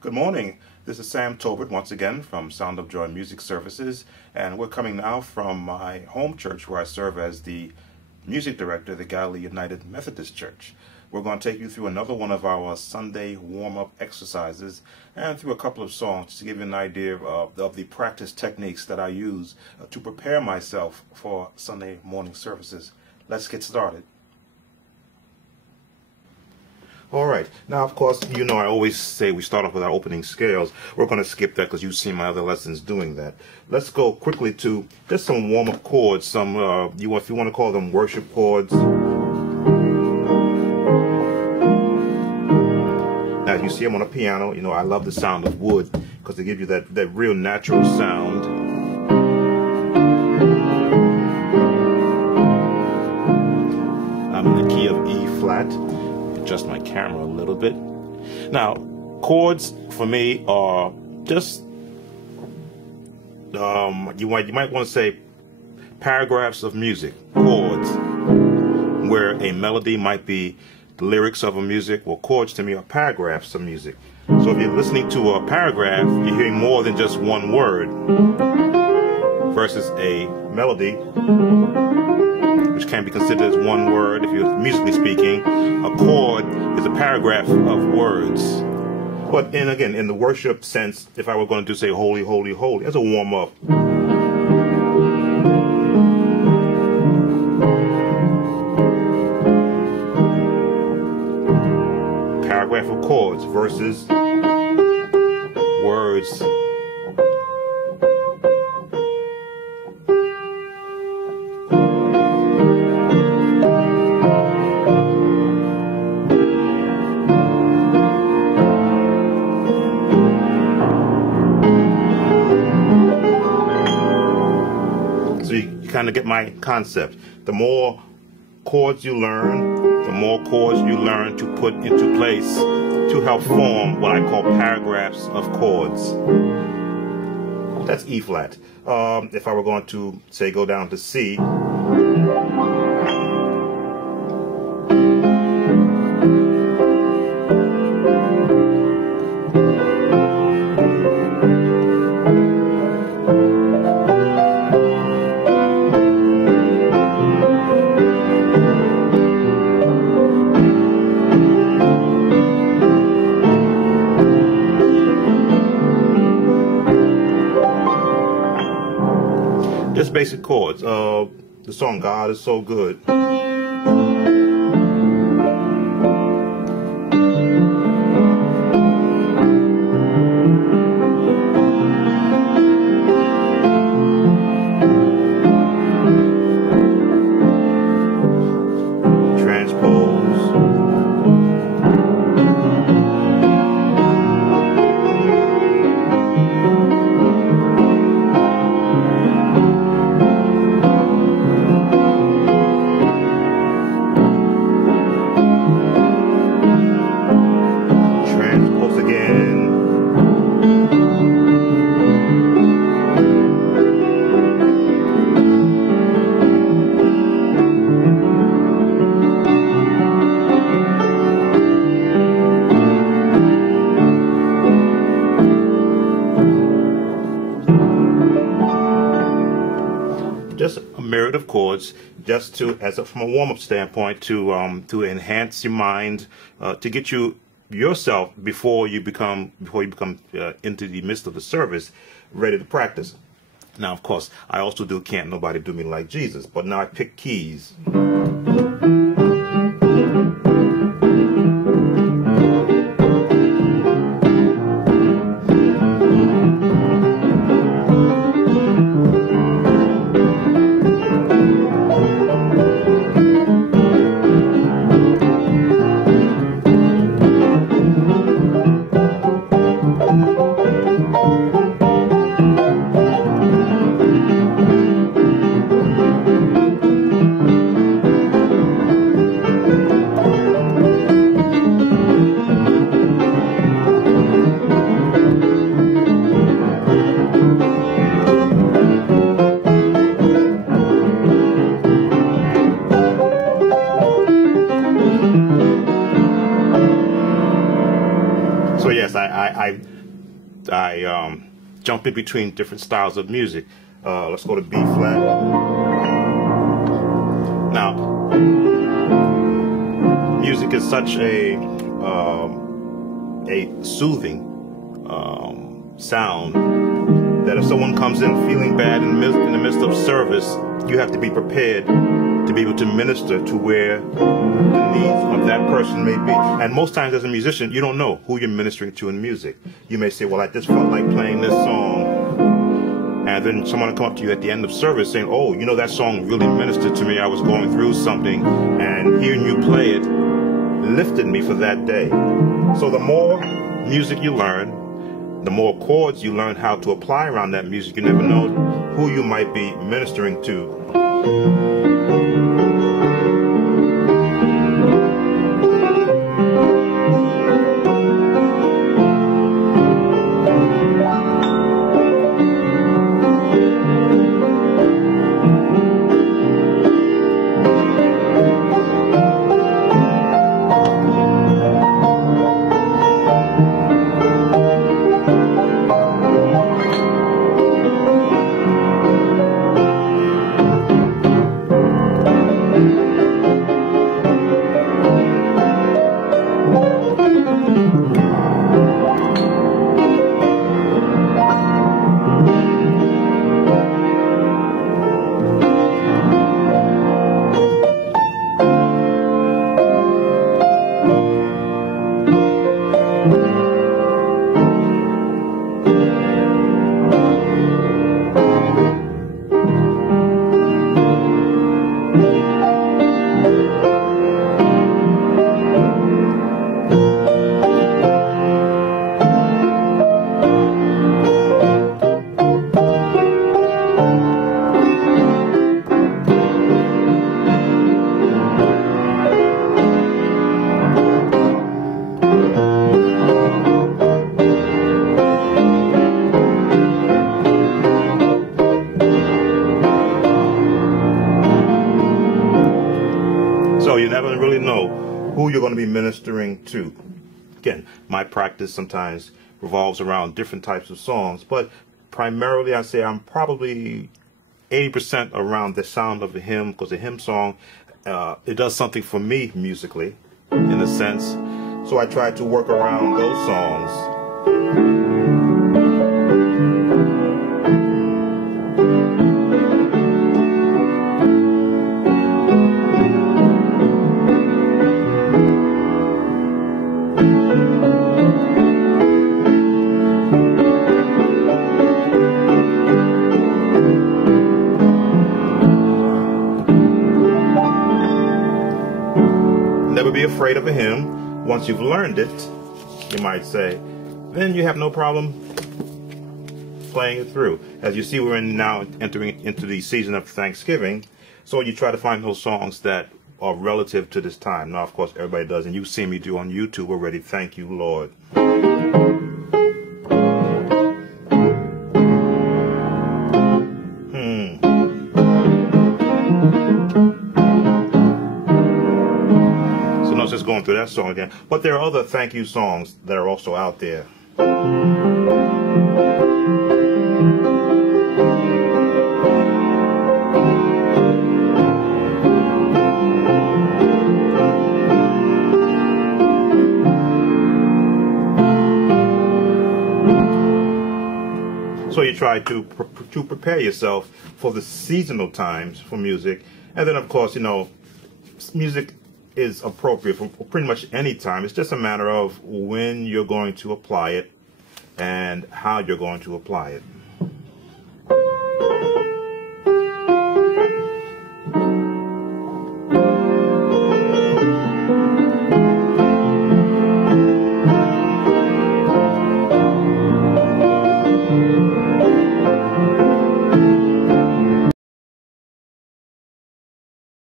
Good morning. This is Sam Tobert once again from Sound of Joy Music Services, and we're coming now from my home church where I serve as the music director of the Galilee United Methodist Church. We're going to take you through another one of our Sunday warm-up exercises and through a couple of songs to give you an idea of the practice techniques that I use to prepare myself for Sunday morning services. Let's get started. All right. Now, of course, you know I always say we start off with our opening scales. We're going to skip that because you've seen my other lessons doing that. Let's go quickly to just some warm-up chords, some, if you want to call them worship chords. Now, as you see, I'm on a piano. You know, I love the sound of wood because they give you that real natural sound. I'm in the key of E flat. Adjust my camera a little bit. Now, chords for me are just you might want to say paragraphs of music, chords, where a melody might be the lyrics of a music. Well, chords to me are paragraphs of music. So if you're listening to a paragraph, you're hearing more than just one word versus a melody, which can be considered as one word if you're musically speaking. A chord is a paragraph of words. But again, in the worship sense, if I were going to say holy, holy, holy, as a warm-up. Paragraph of chords versus words. Kind of get my concept. The more chords you learn, the more chords you learn to put into place to help form what I call paragraphs of chords. That's E flat. If I were going to say go down to C, just basic chords. The song God is So Good. Just a myriad of chords, just from a warm-up standpoint, to enhance your mind, to get yourself before you become into the midst of the service, ready to practice. Now, of course, I also do Can't Nobody Do Me Like Jesus, but now I pick keys. I jump in between different styles of music. Let's go to B flat. Now, music is such a soothing sound that if someone comes in feeling bad in the midst of service, you have to be prepared to be able to minister to where the needs of that person may be. And most times as a musician, you don't know who you're ministering to in music. You may say, well, I just felt like playing this song. And then someone will come up to you at the end of service saying, oh, you know, that song really ministered to me. I was going through something, and hearing you play it lifted me for that day. So the more music you learn, the more chords you learn how to apply around that music, you never know who you might be ministering to. So you never really know who you're going to be ministering to. Again, my practice sometimes revolves around different types of songs, but primarily I say I'm probably 80% around the sound of a hymn, because a hymn song, it does something for me musically, in a sense. So I try to work around those songs. Never be afraid of a hymn. Once you've learned it, you might say, then you have no problem playing it through. As you see, we're now entering into the season of Thanksgiving, so you try to find those songs that are relative to this time. Now, of course, everybody does, and you've seen me do on YouTube already. Thank you, Lord. Just going through that song again, but there are other thank you songs that are also out there. So you try to prepare yourself for the seasonal times for music, and then of course, you know, music is appropriate for pretty much any time. It's just a matter of when you're going to apply it and how you're going to apply it.